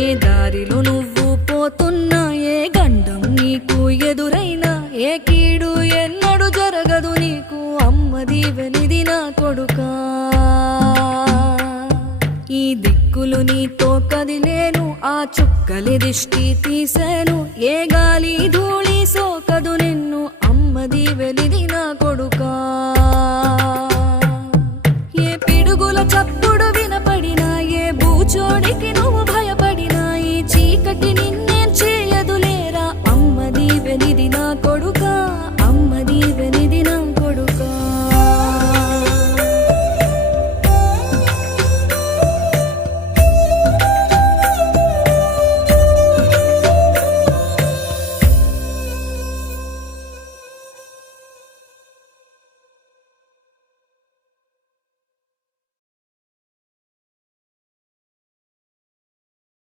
ఏ దారిలో నువ్వు పోతున్నా, ఏ గండం నీకు ఎదురైనా, ఏ కీడు ఎన్నడు జరగదు నీకు, అమ్మ దీవెనిది నా కొడుకా. ఈ దిక్కులు నీతో కదిలేను, ఆ చుక్కలి దిష్టి తీసేను, ఏ గాలి ధూళి సోకదు నిన్ను, అమ్మ దీవెనిది నా కొడుకా. ఏ పిడుగుల చప్పుడు వినపడినా, ఏ బూచోడికి